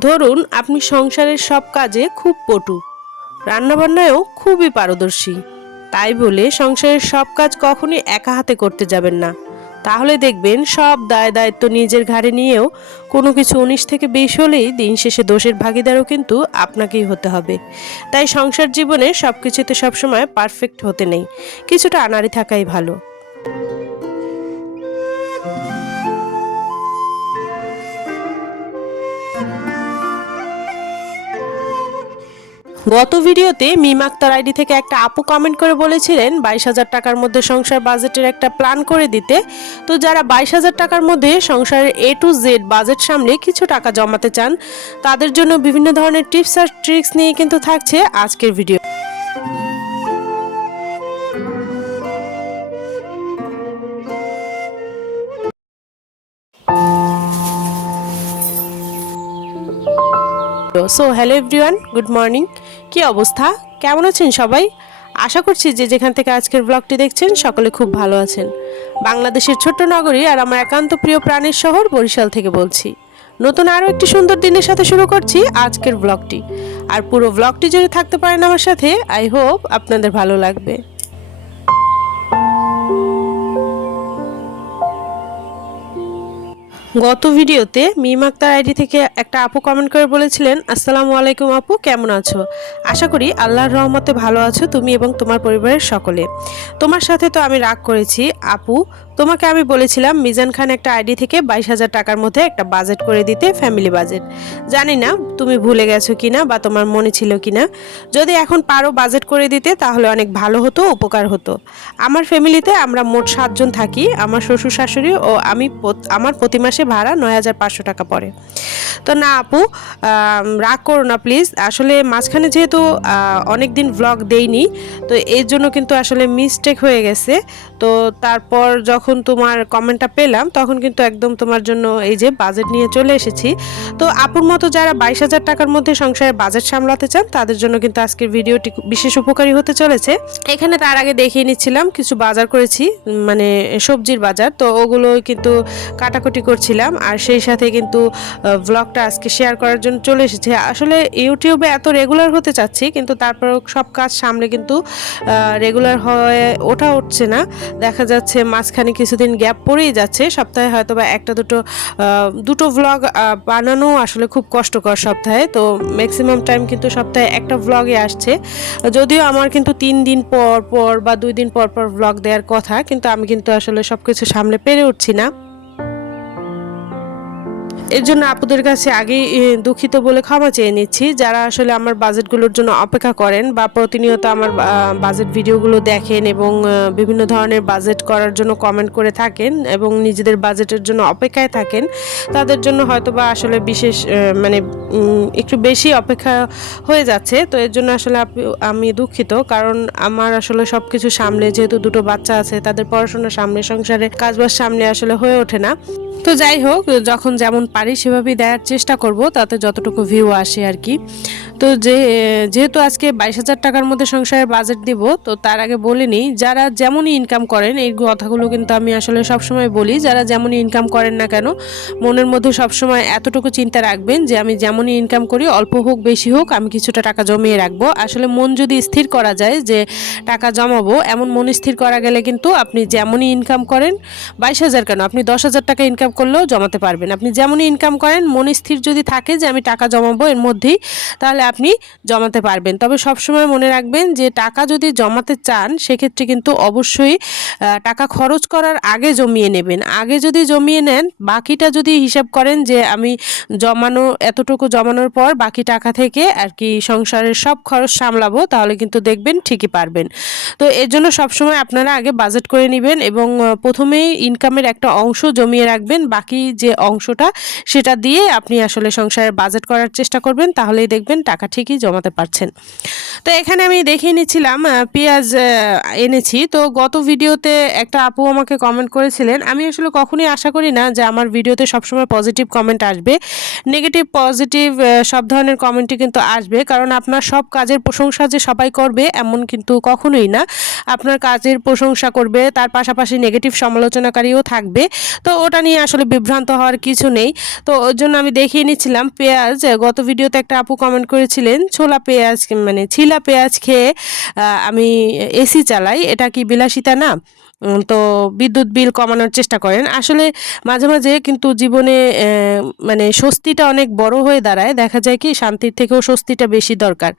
ধরুন, আপনি সংসারের সব কাজে খুব পটু। রান্নাবান্নায়ও খুবই পারদর্শী। তাই বলে সংসারের সব কাজ কখনই একা হাতে করতে যাবেন না। তাহলে দেখবেন সব দায় দায়িত্ব নিজের ঘাড়ে নিয়েও কোনো কিছু উনিশ থেকে বিশ হলেই দিন শেষে দোষের ভাগিদারও কিন্তু আপনাকেই হতে হবে। তাই সংসার জীবনে সব কিছুতে সবসময় পারফেক্ট হতে নেই। কিছুটা আনাড়ি থাকাই ভালো। গত ভিডিওতে মিম আক্তার আইডি থেকে একটা আপু কমেন্ট করে বলেছিলেন, বাইশ হাজার টাকার মধ্যে সংসার বাজেটের একটা প্ল্যান করে দিতে। তো যারা বাইশ হাজার টাকার মধ্যে সংসারের এ টু জেড বাজেট সামলে কিছু টাকা জমাতে চান, তাদের জন্য বিভিন্ন ধরনের টিপস আর ট্রিক্স নিয়ে কিন্তু থাকছে আজকের video so hello everyone good morning কি অবস্থা? কেমন আছেন সবাই? আশা করছি যে যেখান থেকে আজকের ব্লগটি দেখছেন, সকলে খুব ভালো আছেন। বাংলাদেশের ছোট্ট নগরী আর আমার একান্ত প্রিয় প্রাণের শহর বরিশাল থেকে বলছি। নতুন আরও একটি সুন্দর দিনের সাথে শুরু করছি আজকের ব্লগটি আর পুরো ব্লগটি যদি থাকতে পারেন আমার সাথে আই হোপ আপনাদের ভালো লাগবে। গত ভিডিওতে মিম আক্তার আইডি থেকে একটা আপু কমেন্ট করে বলেছিলেন, আসসালামু আলাইকুম আপু, কেমন আছো? আশা করি আল্লাহর রহমতে ভালো আছো তুমি এবং তোমার পরিবারের সকলে। তোমার সাথে তো আমি রাগ করেছি, আপু। তোমাকে আমি বলেছিলাম মিজান খান একটা আইডি থেকে বাইশ হাজার টাকার মধ্যে একটা বাজেট করে দিতে ফ্যামিলি বাজেট জানি না তুমি ভুলে গেছো কি না বা তোমার মনে ছিল কিনা। যদি এখন পারো বাজেট করে দিতে, তাহলে অনেক ভালো হতো, উপকার হতো। আমার ফ্যামিলিতে আমরা মোট সাতজন থাকি, আমার শ্বশুর শাশুড়ি ও আমি আমার প্রতি মাসে ভাড়া নয় হাজার পাঁচশো টাকা পড়ে। তো না আপু রাগ করো না প্লিজ আসলে মাঝখানে যেহেতু অনেক দিন ভ্লগ দেইনি, তো এর জন্য কিন্তু আসলে মিস্টেক হয়ে গেছে। তো তারপর যখন তোমার কমেন্টটা পেলাম, তখন কিন্তু একদম তোমার জন্য এই যে বাজেট নিয়ে চলে এসেছি। তো আপুর মতো যারা বাইশ হাজার টাকার মধ্যে সংসারে বাজেট সামলাতে চান, তাদের জন্য কিন্তু আজকের ভিডিওটি বিশেষ উপকারী হতে চলেছে। এখানে তার আগে দেখিয়ে নিচ্ছিলাম, কিছু বাজার করেছি মানে সবজির বাজার। তো ওগুলো কিন্তু কাটাকুটি করছিলাম, আর সেই সাথে কিন্তু ব্লগটা আজকে শেয়ার করার জন্য চলে এসেছে। আসলে ইউটিউবে এত রেগুলার হতে চাচ্ছি, কিন্তু তারপরেও সব কাজ সামনে কিন্তু রেগুলার হয়ে ওঠা উঠছে না। দেখা যাচ্ছে মাঝখানে কিছুদিন গ্যাপ পড়েই যাচ্ছে। সপ্তাহে হয়তো বা একটা দুটো দুটো ভ্লগ বানানো আসলে খুব কষ্টকর সপ্তাহে। তো ম্যাক্সিমাম টাইম কিন্তু সপ্তাহে একটা ভ্লগে আসছে। যদিও আমার কিন্তু তিন দিন পর পর বা দুই দিন পর পর ভ্লগ দেওয়ার কথা, কিন্তু আমি কিন্তু আসলে সব কিছু সামনে পেরে উঠছি না। এর জন্য আপুদের কাছে আগেই দুঃখিত বলে ক্ষমা চেয়ে নিচ্ছি। যারা আসলে আমার বাজেটগুলোর জন্য অপেক্ষা করেন বা প্রতিনিয়ত আমার বাজেট ভিডিওগুলো দেখেন এবং বিভিন্ন ধরনের বাজেট করার জন্য কমেন্ট করে থাকেন এবং নিজেদের বাজেটের জন্য অপেক্ষায় থাকেন, তাদের জন্য হয়তো বা আসলে বিশেষ মানে একটু বেশি অপেক্ষা হয়ে যাচ্ছে। তো এর জন্য আসলে আমি দুঃখিত কারণ আমার আসলে সব কিছু সামলে, যেহেতু দুটো বাচ্চা আছে, তাদের পড়াশোনা সামনে সংসারে কাজবাজ সামনে আসলে হয়ে ওঠে না। তো যাই হোক, যখন যেমন পারি সেভাবেই দেওয়ার চেষ্টা করব, তাতে যতটুকু ভিউ আসে আর কি। তো যে, যেহেতু আজকে বাইশ হাজার টাকার মধ্যে সংসারের বাজেট দিব, তো তার আগে বলে নিই, যারা যেমনই ইনকাম করেন, এই কথাগুলো কিন্তু আমি আসলে সবসময় বলি, যারা যেমনই ইনকাম করেন না কেন, মনের মধ্যে সবসময় এতটুকু চিন্তা রাখবেন যে, আমি যেমনই ইনকাম করি, অল্প হোক, বেশি হোক, আমি কিছুটা টাকা জমিয়ে রাখব। আসলে মন যদি স্থির করা যায় যে, টাকা জমাবো, এমন মন স্থির করা গেলে কিন্তু আপনি যেমনই ইনকাম করেন, বাইশ হাজার কেন, আপনি দশ হাজার টাকা ইনকাম করলেও জমাতে পারবেন। আপনি যেমনই ইনকাম করেন, মন স্থির যদি থাকে যে আমি টাকা জমাবো এর মধ্যেই, তাহলে আপনি জমাতে পারবেন। তবে সবসময় মনে রাখবেন যে টাকা যদি জমাতে চান, সেক্ষেত্রে কিন্তু অবশ্যই টাকা খরচ করার আগে জমিয়ে নেবেন। আগে যদি জমিয়ে নেন, বাকিটা যদি হিসাব করেন যে আমি জমানো, এতটুকু জমানোর পর বাকি টাকা থেকে আর কি সংসারের সব খরচ সামলাবো, তাহলে কিন্তু দেখবেন ঠিকই পারবেন। তো এর জন্য সবসময় আপনারা আগে বাজেট করে নেবেন এবং প্রথমেই ইনকামের একটা অংশ জমিয়ে রাখবেন। বাকি যে অংশটা সেটা দিয়ে আপনি আসলে সংসারের বাজেট করার চেষ্টা করবেন, তাহলেই দেখবেন টাকা ঠিকই জমাতে পারছেন। তো এখানে আমি দেখিয়ে নিচ্ছিলাম পেঁয়াজ এনেছি। তো গত ভিডিওতে একটা আপু আমাকে কমেন্ট করেছিলেন, আমি আসলে কখনোই আশা করি না যে আমার ভিডিওতে সবসময় পজিটিভ কমেন্ট আসবে। নেগেটিভ পজিটিভ সব ধরনের কমেন্টই কিন্তু আসবে, কারণ আপনার সব কাজের প্রশংসা যে সবাই করবে, এমন কিন্তু কখনোই না। আপনার কাজের প্রশংসা করবে, তার পাশাপাশি নেগেটিভ সমালোচনাকারীও থাকবে। তো ওটা নিয়ে আসলে বিভ্রান্ত হওয়ার কিছু নেই। তো ওর জন্য আমি দেখিয়ে নিচ্ছিলাম পেঁয়াজ। গত ভিডিওতে একটা আপু কমেন্ট করেছিলেন, ছোলা পেঁয়াজ মানে ছিলা পেঁয়াজ খেয়ে আমি এসি চালাই, এটা কি বিলাসিতা না? তো বিদ্যুৎ বিল কমানোর চেষ্টা করেন। আসলে মাঝে মাঝে কিন্তু জীবনে মানে স্বস্তিটা অনেক বড় হয়ে দাঁড়ায়। দেখা যায় কি, শান্তির থেকেও স্বস্তিটা বেশি দরকার।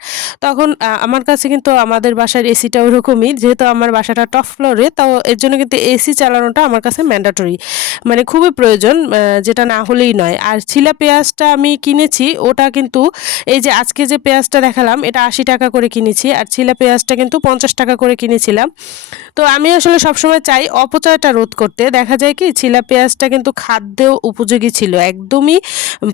তখন আমার কাছে কিন্তু আমাদের বাসার এসিটা ওরকমই। যেহেতু আমার বাসাটা টপ ফ্লোরে, তো এর জন্য কিন্তু এসি চালানোটা আমার কাছে ম্যান্ডাটরি। মানে খুবই প্রয়োজন যেটা না হলেই নয়। আর ছিলা পেঁয়াজটা আমি কিনেছি, ওটা কিন্তু, এই যে আজকে যে পেঁয়াজটা দেখালাম, এটা আশি টাকা করে কিনেছি। আর ছিলা পেঁয়াজটা কিন্তু পঞ্চাশ টাকা করে কিনেছিলাম। তো আমি আসলে সবসময় চাই অপচয়টা রোধ করতে। দেখা যায় কি, ছিলা পেঁয়াজটা কিন্তু খাদ্যেও উপযোগী ছিল, একদমই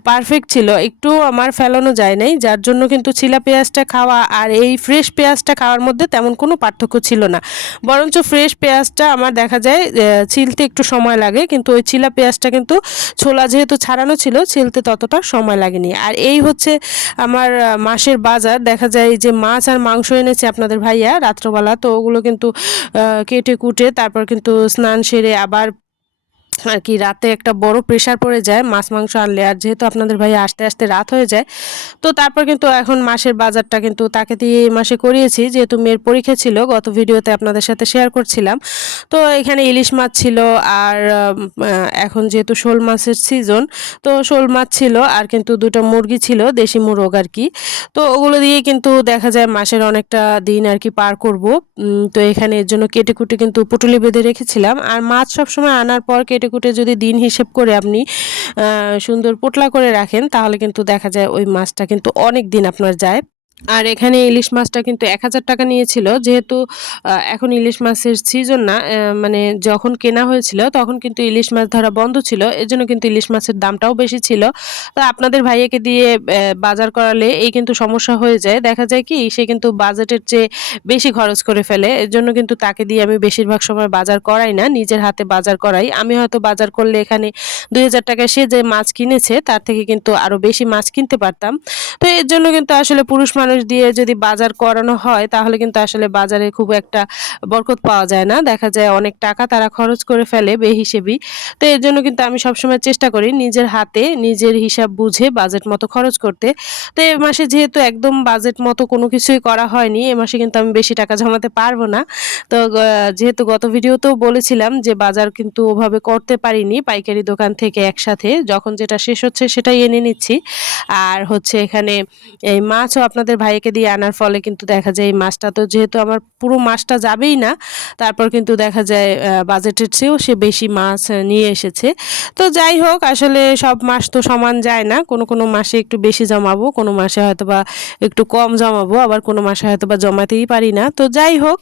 পারফেক্ট ছিল, একটু আমার ফেলানো যায় নাই, যার জন্য কিন্তু ছিলা পেঁয়াজটা খাওয়া আর এই ফ্রেশ পেঁয়াজটা খাওয়ার মধ্যে তেমন কোনো পার্থক্য ছিল না। বরঞ্চ ফ্রেশ পেঁয়াজটা আমার দেখা যায় ছিলতে একটু সময় লাগে, কিন্তু ওই ছিলা পেঁয়াজটা কিন্তু ছোলা যেহেতু ছাড়ানো ছিল, ছিলতে ততটা সময় লাগেনি। আর এই হচ্ছে আমার মাসের বাজার। দেখা যায় যে মাছ আর মাংস এনেছে আপনাদের ভাইয়া রাত্রবেলা, তো ওগুলো কিন্তু কেটে কুটে তারপর কিন্তু স্নান সেরে আবার আর কি রাতে একটা বড় প্রেশার পড়ে যায়, মাছ, মাংস আনলে আর যেহেতু আপনাদের ভাই আস্তে আস্তে রাত হয়ে যায়, তো তারপর কিন্তু এখন মাসের বাজারটা কিন্তু তাকে দিয়ে এই মাসে করিয়েছি, যেহেতু মেয়ের পরীক্ষা ছিল, গত ভিডিওতে আপনাদের সাথে শেয়ার করছিলাম। তো এখানে ইলিশ মাছ ছিল আর এখন যেহেতু শোল মাছের সিজন তো শোল মাছ ছিল আর কিন্তু দুটো মুরগি ছিল, দেশি মুরগ আর কি। তো ওগুলো দিয়ে কিন্তু দেখা যায় মাসের অনেকটা দিন আর কি পার করব। তো এখানে এর জন্য কেটে কুটে কিন্তু পুটুলি বেঁধে রেখেছিলাম। আর মাছ সবসময় আনার পর কেটে কুটে যদি দিন হিসেব করে আপনি সুন্দর পোটলা করে রাখেন, তাহলে কিন্তু দেখা যায় ওই মাছটা কিন্তু অনেক দিন আপনার যায়। আর এখানে ইলিশ মাছটা কিন্তু এক হাজার টাকা নিয়েছিল। যেহেতু এখন ইলিশ মাছের সিজন না মানে যখন কেনা হয়েছিল তখন কিন্তু ইলিশ মাছ ধরা বন্ধ ছিল। এর জন্য কিন্তু ইলিশ মাছের দামটাও বেশি ছিল। তো আপনাদের ভাইয়াকে দিয়ে বাজার করালে এই কিন্তু সমস্যা হয়ে যায়। দেখা যায় কি, সে কিন্তু বাজেটের চেয়ে বেশি খরচ করে ফেলে। এর জন্য কিন্তু তাকে দিয়ে আমি বেশিরভাগ সময় বাজার করাই না, নিজের হাতে বাজার করাই। আমি হয়তো বাজার করলে এখানে দুই হাজার টাকায় সে যে মাছ কিনেছে, তার থেকে কিন্তু আরও বেশি মাছ কিনতে পারতাম। তো এর জন্য কিন্তু আসলে পুরুষ মানুষ দিয়ে যদি বাজার করানো হয়, তাহলে কিন্তু আসলে বাজারে খুব একটা বরকত পাওয়া যায় না। দেখা যায় অনেক টাকা তারা খরচ করে ফেলে বেহিসেবি। তো এর জন্য কিন্তু আমি সবসময় চেষ্টা করি নিজের হাতে, নিজের হিসাব বুঝে বাজেট মতো খরচ করতে। তো এ মাসে যেহেতু একদম বাজেট মতো কোনো কিছুই করা হয়নি, এ মাসে কিন্তু আমি বেশি টাকা জমাতে পারব না। তো যেহেতু গত ভিডিওতেও বলেছিলাম যে বাজার কিন্তু ওভাবে করতে পারিনি, পাইকারি দোকান থেকে একসাথে। যখন যেটা শেষ হচ্ছে সেটাই এনে নিচ্ছি। আর হচ্ছে এখানে এই মাছও আপনাদের ভাইকে দিয়ে আনার ফলে কিন্তু দেখা যায় এই মাছটা তো যেহেতু আমার পুরো মাছটা যাবেই না, তারপর কিন্তু দেখা যায় বাজেটের চেয়েও সে বেশি মাছ নিয়ে এসেছে। তো যাই হোক, আসলে সব মাস তো সমান যায় না। কোনো কোনো মাসে একটু বেশি জমাবো, কোনো মাসে হয়তো বা একটু কম জমাবো, আবার কোনো মাসে হয়তো বা জমাতেই পারি না। তো যাই হোক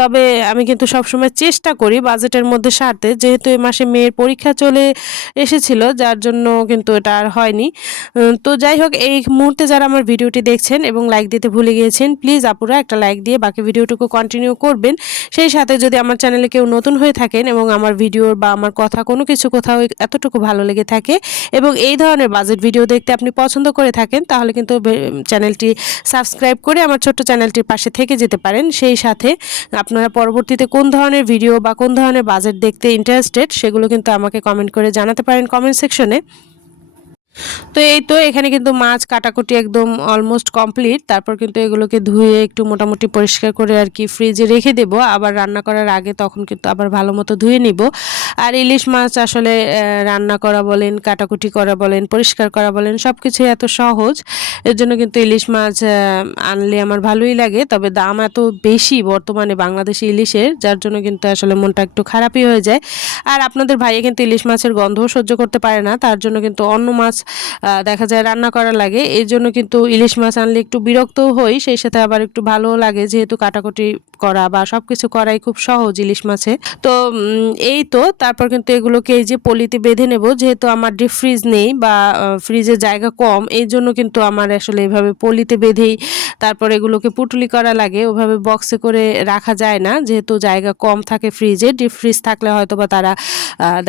তবে আমি কিন্তু সবসময় চেষ্টা করি বাজেটের মধ্যে সারতে। যেহেতু এই মাসে মেয়ের পরীক্ষা চলে এসেছিল, যার জন্য কিন্তু এটা আর হয়নি। তো যাই হোক, এই মুহূর্তে যারা আমার ভিডিওটি দেখছেন এবং লাইক দিতে ভুলে গিয়েছেন প্লিজ আপুরা একটা লাইক দিয়ে বাকি ভিডিওটুকু কন্টিনিউ করবেন। সেই সাথে যদি আমার চ্যানেলে কেউ নতুন হয়ে থাকেন এবং আমার ভিডিওর বা আমার কথা কোনো কিছু কোথাও এতটুকু ভালো লেগে থাকে এবং এই ধরনের বাজেট ভিডিও দেখতে আপনি পছন্দ করে থাকেন, তাহলে কিন্তু চ্যানেলটি সাবস্ক্রাইব করে আমার ছোট্ট চ্যানেলটির পাশে থেকে যেতে পারেন। সেই সাথে আপনারা পরবর্তীতে কোন ধরনের ভিডিও বা কোন ধরনের বাজেট দেখতে ইন্টারেস্টেড সেগুলো কিন্তু আমাকে কমেন্ট করে জানাতে পারেন কমেন্ট সেকশনে তো এই তো এখানে কিন্তু মাছ কাটাকুটি একদম অলমোস্ট কমপ্লিট তারপর কিন্তু এগুলোকে ধুয়ে একটু মোটামুটি পরিষ্কার করে আর কি ফ্রিজে রেখে দেবো। আবার রান্না করার আগে তখন কিন্তু আবার ভালো মতো ধুয়ে নিব। আর ইলিশ মাছ আসলে রান্না করা বলেন, কাটাকুটি করা বলেন, পরিষ্কার করা বলেন সব কিছুই এত সহজ। এর জন্য কিন্তু ইলিশ মাছ আনলে আমার ভালোই লাগে। তবে দাম এত বেশি বর্তমানে বাংলাদেশি ইলিশের, যার জন্য কিন্তু আসলে মনটা একটু খারাপই হয়ে যায়। আর আপনাদের ভাইয়ে কিন্তু ইলিশ মাছের গন্ধও সহ্য করতে পারে না। তার জন্য কিন্তু অন্য মাছ দেখা যায় রান্না করা লাগে। এই জন্য কিন্তু ইলিশ মাছ আনলে একটু বিরক্তও হই, সেই সাথে আবার একটু ভালোও লাগে, যেহেতু কাটাকুটি করা বা সব কিছু করাই খুব সহজ ইলিশ মাছে। তো এই তো, তারপর কিন্তু এগুলোকে এই যে পলিতে বেঁধে নেব, যেহেতু আমার ডিপ ফ্রিজ নেই বা ফ্রিজের জায়গা কম এই জন্য কিন্তু আমার আসলে এভাবে পলিতে বেঁধেই তারপর এগুলোকে পুটুলি করা লাগে। ওভাবে বক্সে করে রাখা যায় না, যেহেতু জায়গা কম থাকে ফ্রিজে, ডিপ ফ্রিজ থাকলে হয়তো বা তারা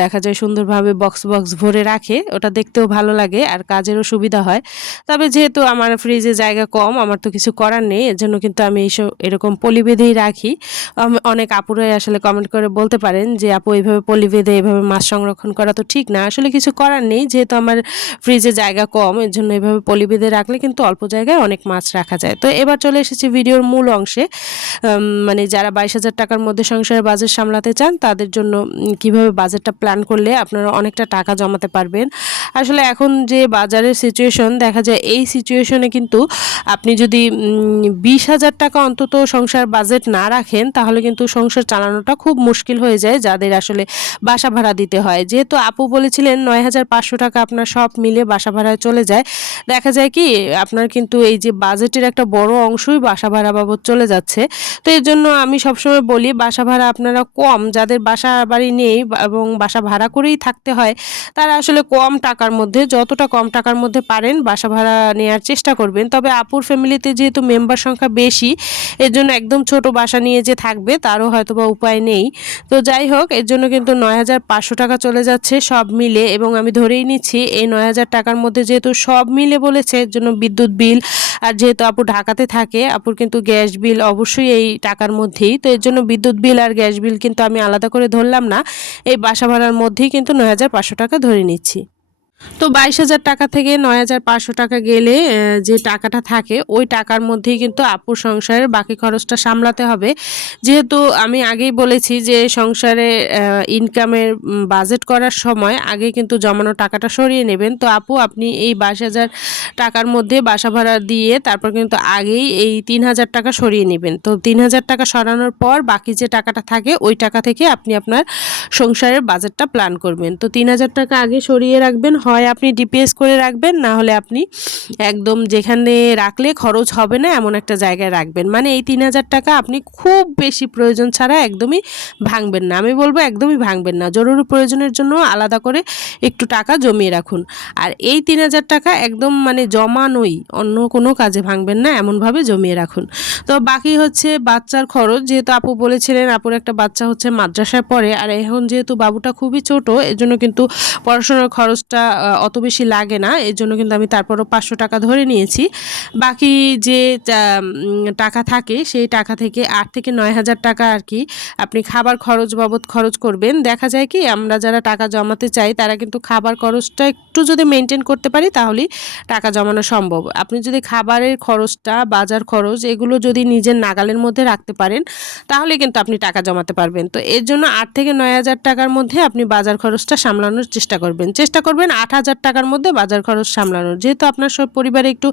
দেখা যায় সুন্দরভাবে বক্স বক্স ভরে রাখে। ওটা দেখতেও ভালো লাগে আর কাজেরও সুবিধা হয়। তবে যেহেতু আমার ফ্রিজে জায়গা কম, আমার তো কিছু করার নেই এর জন্য কিন্তু আমি এইসব, এরকম পলি বেঁধেই রাখি অনেক আপুরাই আসলে কমেন্ট করে বলতে পারেন যে, আপু, এইভাবে পলি বেঁধে এইভাবে মাছ সংরক্ষণ করা তো ঠিক না। আসলে কিছু করার নেই, যেহেতু আমার ফ্রিজে জায়গা কম এর জন্য এইভাবে পলি বেঁধে রাখলে কিন্তু অল্প জায়গায় অনেক মাছ রাখা যায়। তো এবার চলে এসেছি ভিডিওর মূল অংশে। মানে যারা বাইশ হাজার টাকার মধ্যে সংসারের বাজেট সামলাতে চান, তাদের জন্য কীভাবে বাজেটটা প্ল্যান করলে আপনারা অনেকটা টাকা জমাতে পারবেন। আসলে এখন যে বাজারের সিচুয়েশন দেখা যায় এই সিচুয়েশনে কিন্তু আপনি যদি বিশ হাজার টাকা অন্তত সংসার বাজেট না রাখেন, তাহলে কিন্তু সংসার চালানোটা খুব মুশকিল হয়ে যায়, যাদের আসলে বাসা ভাড়া দিতে হয়। যেহেতু আপু বলেছিলেন নয় হাজার পাঁচশো টাকা আপনার সব মিলে বাসা ভাড়ায় চলে যায়, দেখা যায় কি আপনার কিন্তু এই যে বাজেটের একটা বড় অংশই বাসা ভাড়া বাবদ চলে যাচ্ছে। তো এর জন্য আমি সবসময় বলি, বাসা ভাড়া আপনারা কম, যাদের বাসা বাড়ি নেই এবং বাসা ভাড়া করেই থাকতে হয়, তারা আসলে কম টাকার মধ্যে যতটা কম টাকার মধ্যে পারেন বাসা ভাড়া নেওয়ার চেষ্টা করবেন। তবে আপুর ফ্যামিলিতে যেহেতু মেম্বার সংখ্যা বেশি এর জন্য একদম ছোট বাসা নিয়ে যে থাকবে তারও হয়তো বা উপায় নেই। তো যাই হোক এর জন্য কিন্তু নয় হাজার পাঁচশো টাকা চলে যাচ্ছে সব মিলে এবং আমি ধরেই নিচ্ছি এই নয় হাজার টাকার মধ্যে যেহেতু সব মিলে বলেছে এর জন্য বিদ্যুৎ বিল আর যেহেতু আপু ঢাকাতে থাকে, আপুর কিন্তু গ্যাস বিল অবশ্যই এই টাকার মধ্যেই। তো এর জন্য বিদ্যুৎ বিল আর গ্যাস বিল কিন্তু আমি আলাদা করে ধরলাম না, এই বাসা ভাড়ার মধ্যেই কিন্তু নয় হাজার পাঁচশো টাকা ধরে নিচ্ছি। তো বাইশ হাজার টাকা থেকে নয় হাজার পাঁচশো টাকা গেলে যে টাকাটা থাকে, ওই টাকার মধ্যেই কিন্তু আপুর সংসারের বাকি খরচটা সামলাতে হবে। যেহেতু আমি আগেই বলেছি যে সংসারে ইনকামের বাজেট করার সময় আগে কিন্তু জমানো টাকাটা সরিয়ে নেবেন। তো আপু, আপনি এই বাইশ হাজার টাকার মধ্যে বাসা ভাড়া দিয়ে তারপর কিন্তু আগেই এই তিন হাজার টাকা সরিয়ে নেবেন। তো তিন হাজার টাকা সরানোর পর বাকি যে টাকাটা থাকে, ওই টাকা থেকে আপনি আপনার সংসারের বাজেটটা প্ল্যান করবেন। তো তিন হাজার টাকা আগে সরিয়ে রাখবেন হয় আপনি ডিপিএস করে রাখবেন, না হলে আপনি একদম যেখানে রাখলে খরচ হবে না, এমন একটা জায়গায় রাখবেন। মানে এই তিন হাজার টাকা আপনি খুব বেশি প্রয়োজন ছাড়া একদমই ভাঙবেন না। আমি বলব একদমই ভাঙবেন না। জরুরি প্রয়োজনের জন্য আলাদা করে একটু টাকা জমিয়ে রাখুন। আর এই তিন হাজার টাকা একদম মানে জমানোই, অন্য কোনো কাজে ভাঙবেন না, এমনভাবে জমিয়ে রাখুন। তো বাকি হচ্ছে বাচ্চার খরচ। যেহেতু আপু বলেছিলেন, আপুর একটা বাচ্চা হচ্ছে মাদ্রাসায় পড়ে। আর এখন যেহেতু বাবুটা খুবই ছোট এর জন্য কিন্তু পড়াশোনার খরচটা অত বেশি লাগে না, এর জন্য কিন্তু আমি তারপরও পাঁচশো টাকা ধরে নিয়েছি। বাকি যে টাকা থাকে, সেই টাকা থেকে আট থেকে নয় হাজার টাকা আর কি আপনি খাবার খরচ বাবদ খরচ করবেন। দেখা যায় কি, আমরা যারা টাকা জমাতে চাই, তারা কিন্তু খাবার খরচটা একটু যদি মেনটেন করতে পারি, তাহলেই টাকা জমানো সম্ভব। আপনি যদি খাবারের খরচটা, বাজার খরচ, এগুলো যদি নিজের নাগালের মধ্যে রাখতে পারেন, তাহলে কিন্তু আপনি টাকা জমাতে পারবেন। তো এর জন্য আট থেকে নয় হাজার টাকার মধ্যে আপনি বাজার খরচটা সামলানোর চেষ্টা করবেন। চেষ্টা করবেন আট হাজার টাকার মধ্যে বাজার খরচ সামলানোর যেহেতু আপনার সব পরিবারে একটু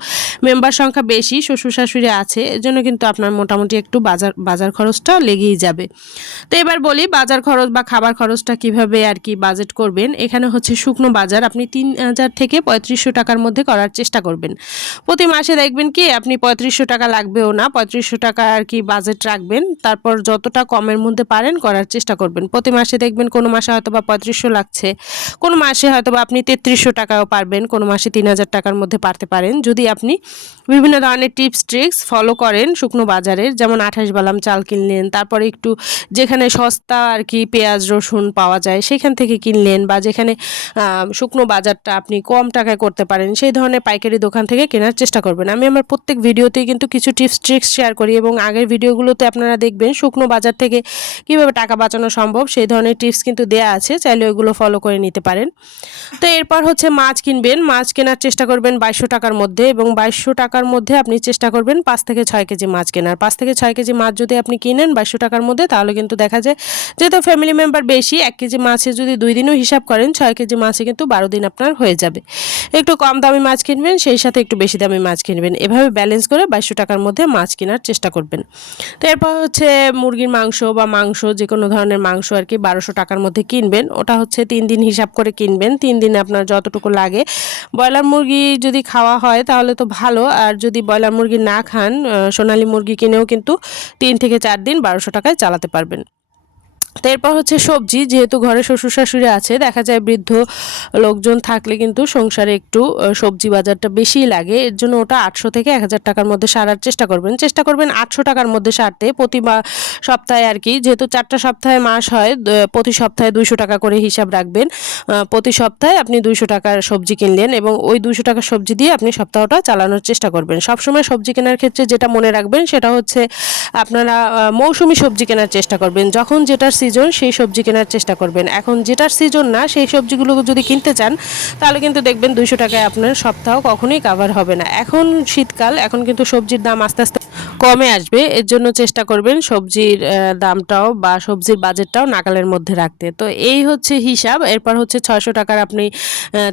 মেম্বার সংখ্যা বেশি, শ্বশুর শাশুড়ি আছে এর জন্য কিন্তু আপনার মোটামুটি একটু বাজার বাজার খরচটা লেগেই যাবে। তো এবার বলি বাজার খরচ বা খাবার খরচটা কীভাবে আর কি বাজেট করবেন। এখানে হচ্ছে শুকনো বাজার, আপনি তিন হাজার থেকে পঁয়ত্রিশশো টাকার মধ্যে করার চেষ্টা করবেন। প্রতি মাসে দেখবেন কি, আপনি পঁয়ত্রিশশো টাকা লাগবেও না, পঁয়ত্রিশশো টাকা আর কি বাজেট রাখবেন। তারপর যতটা কমের মধ্যে পারেন করার চেষ্টা করবেন। প্রতি মাসে দেখবেন কোনো মাসে হয়তো বা পঁয়ত্রিশশো লাগছে, কোনো মাসে হয়তো বা আপনি তেত্রিশশো টাকাও পারবেন, কোনো মাসে তিন হাজার টাকার মধ্যে পারতে পারেন। যদি আপনি বিভিন্ন ধরনের টিপস ট্রিক্স ফলো করেন শুকনো বাজারের, যেমন আঠাশ বালাম চাল কিনলেন, তারপরে একটু যেখানে সস্তা আর কি পেঁয়াজ, রসুন পাওয়া যায়, সেখান থেকে কিনলেন বা যেখানে শুকনো বাজারটা আপনি কম টাকায় করতে পারেন, সেই ধরনের পাইকারি দোকান থেকে কেনার চেষ্টা করবেন। আমি আমার প্রত্যেক ভিডিওতেই কিন্তু কিছু টিপস ট্রিক্স শেয়ার করি এবং আগের ভিডিওগুলোতে আপনারা দেখবেন শুকনো বাজার থেকে কীভাবে টাকা বাঁচানো সম্ভব, সেই ধরনের টিপস কিন্তু দেয়া আছে, চাইলে ওইগুলো ফলো করে নিতে পারেন। তো এরপর হচ্ছে মাছ কিনবেন, মাছ কেনার চেষ্টা করবেন বাইশশো টাকার মধ্যে এবং বাইশশো টাকার মধ্যে আপনি চেষ্টা করবেন পাঁচ থেকে ছয় কেজি মাছ কেনার। পাঁচ থেকে ছয় কেজি মাছ যদি আপনি কিনেন বাইশশো টাকার মধ্যে, তাহলে কিন্তু দেখা যায় যেহেতু ফ্যামিলি মেম্বার বেশি, এক কেজি মাছে যদি দুই দিনও হিসাব করেন, ছয় কেজি মাছে কিন্তু বারো দিন আপনার হয়ে যাবে। একটু কম দামি মাছ কিনবেন, সেই সাথে একটু বেশি দামি মাছ কিনবেন। এভাবে ব্যালেন্স করে বাইশশো টাকার মধ্যে মাছ কেনার চেষ্টা করবেন। তো এরপর হচ্ছে মুরগির মাংস বা মাংস যে কোনো ধরনের মাংস আর কি বারোশো টাকার মধ্যে কিনবেন। ওটা হচ্ছে তিন দিন হিসাব করে কিনবেন। তিন দিনে আপনার আপনার যতটুকু লাগে। ব্রয়লার মুরগি যদি খাওয়া হয় তাহলে তো ভালো। আর যদি ব্রয়লার মুরগি না খান সোনালি মুরগি কিনেও কিন্তু তিন থেকে চার দিন বারোশো টাকায় চালাতে পারবেন। এরপর হচ্ছে সবজি, যেহেতু ঘরে শ্বশুর শাশুড়ি আছে, দেখা যায় বৃদ্ধ লোকজন থাকলে কিন্তু সংসারে একটু সবজি বাজারটা বেশিই লাগে। এর জন্য ওটা আটশো থেকে এক হাজার টাকার মধ্যে সারার চেষ্টা করবেন। চেষ্টা করবেন আটশো টাকার মধ্যে সারতে প্রতি সপ্তাহে আর কি, যেহেতু চারটা সপ্তাহে মাস হয় প্রতি সপ্তাহে দুইশো টাকা করে হিসাব রাখবেন। প্রতি সপ্তাহে আপনি দুইশো টাকার সবজি কিনলেন এবং ওই দুইশো টাকার সবজি দিয়ে আপনি সপ্তাহটা চালানোর চেষ্টা করবেন। সবসময় সবজি কেনার ক্ষেত্রে যেটা মনে রাখবেন সেটা হচ্ছে, আপনারা মৌসুমী সবজি কেনার চেষ্টা করবেন। যখন যেটার সিজন সেই সবজি কেনার চেষ্টা করবেন। এখন যেটার সিজন না, সেই সবজিগুলো যদি কিনতে চান, তাহলে কিন্তু দেখবেন দুইশো টাকায় আপনার সপ্তাহ কখনোই কাভার হবে না। এখন শীতকাল, এখন কিন্তু সবজির দাম আস্তে আস্তে কমে আসবে। এর জন্য চেষ্টা করবেন সবজির দামটাও বা সবজির বাজেটটাও নাগালের মধ্যে রাখতে। তো এই হচ্ছে হিসাব। এরপর হচ্ছে ছয়শো টাকার আপনি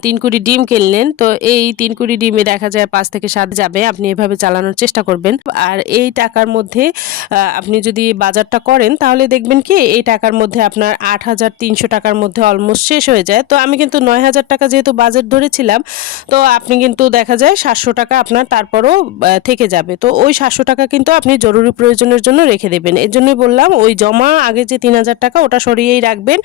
তিন কুড়ি ডিম কিনলেন। তো এই তিন কুড়ি ডিমে দেখা যায় পাঁচ থেকে সাত যাবে। আপনি এভাবে চালানোর চেষ্টা করবেন। আর এই টাকার মধ্যে আপনি যদি বাজারটা করেন, তাহলে দেখবেন কি, এই টাকার মধ্যে আপনার আট হাজার তিনশো টাকার মধ্যে অলমোস্ট শেষ হয়ে যায়। তো আমি কিন্তু নয় হাজার টাকা যেহেতু বাজেট ধরেছিলাম, তো আপনি কিন্তু দেখা যায় সাতশো টাকা আপনার তারপরও থেকে যাবে। তো ওই সাতশো টাকা কিন্তু আপনি জরুরি প্রয়োজনের জন্য রেখে দেবেন। এর জন্যই বললাম, ওই জমা আগে যে তিন হাজার টাকা ওটা সরিয়েই রাখবেন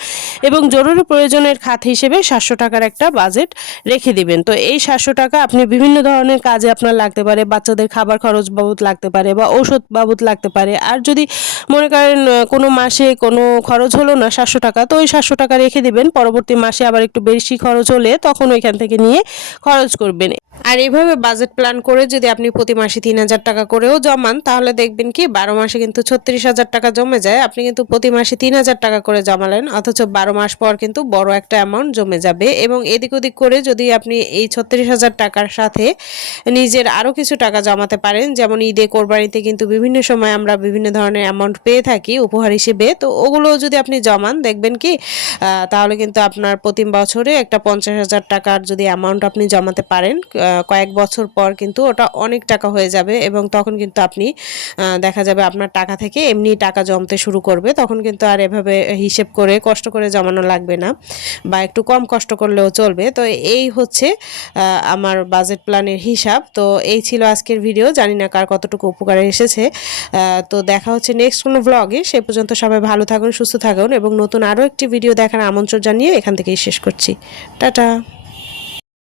এবং জরুরি প্রয়োজনের খাত হিসেবে সাতশো টাকার একটা বাজেট রেখে দিবেন। তো এই সাতশো টাকা আপনি বিভিন্ন ধরনের কাজে আপনার লাগতে পারে, বাচ্চাদের খাবার খরচ বাবদ লাগতে পারে বা ঔষধ বাবদ লাগতে পারে। আর যদি মনে করেন কোনো মাসে কোনো খরচ হলো না সাতশো টাকা। তো ওই সাতশো টাকা রেখে দেবেন, পরবর্তী মাসে আবার একটু বেশি খরচ হলে তখন ওইখান থেকে নিয়ে খরচ করবেন। আর এইভাবে বাজেট প্ল্যান করে যদি আপনি প্রতি মাসে তিন হাজার টাকা করেও জমান, তাহলে দেখবেন কি, বারো মাসে কিন্তু ছত্রিশ হাজার টাকা জমে যায়। আপনি কিন্তু প্রতি মাসে তিন হাজার টাকা করে জমালেন, অথচ বারো মাস পর কিন্তু বড় একটা অ্যামাউন্ট জমে যাবে। এবং এদিক ওদিক করে যদি আপনি এই ছত্রিশ হাজার টাকার সাথে নিজের আরও কিছু টাকা জমাতে পারেন, যেমন ঈদে কোরবানিতে কিন্তু বিভিন্ন সময় আমরা বিভিন্ন ধরনের অ্যামাউন্ট পেয়ে থাকি উপহার হিসেবে। তো ওগুলো যদি আপনি জমান, দেখবেন কি তাহলে কিন্তু আপনার প্রতি বছরে একটা পঞ্চাশ হাজার টাকার যদি অ্যামাউন্ট আপনি জমাতে পারেন কয়েক বছর পর কিন্তু ওটা অনেক টাকা হয়ে যাবে এবং তখন কিন্তু আপনি দেখা যাবে আপনার টাকা থেকে এমনি টাকা জমতে শুরু করবে। তখন কিন্তু আর এভাবে হিসেব করে কষ্ট করে জমানো লাগবে না বা একটু কম কষ্ট করলেও চলবে। তো এই হচ্ছে আমার বাজেট প্ল্যানের হিসাব। তো এই ছিল আজকের ভিডিও। জানি না কার কতটুকু উপকারে এসেছে। তো দেখা হচ্ছে নেক্সট কোনো ব্লগে সে পর্যন্ত সবাই ভালো থাকুন, সুস্থ থাকুন এবং নতুন আরও একটি ভিডিও দেখার আমন্ত্রণ জানিয়ে এখান থেকেই শেষ করছি। টাটা!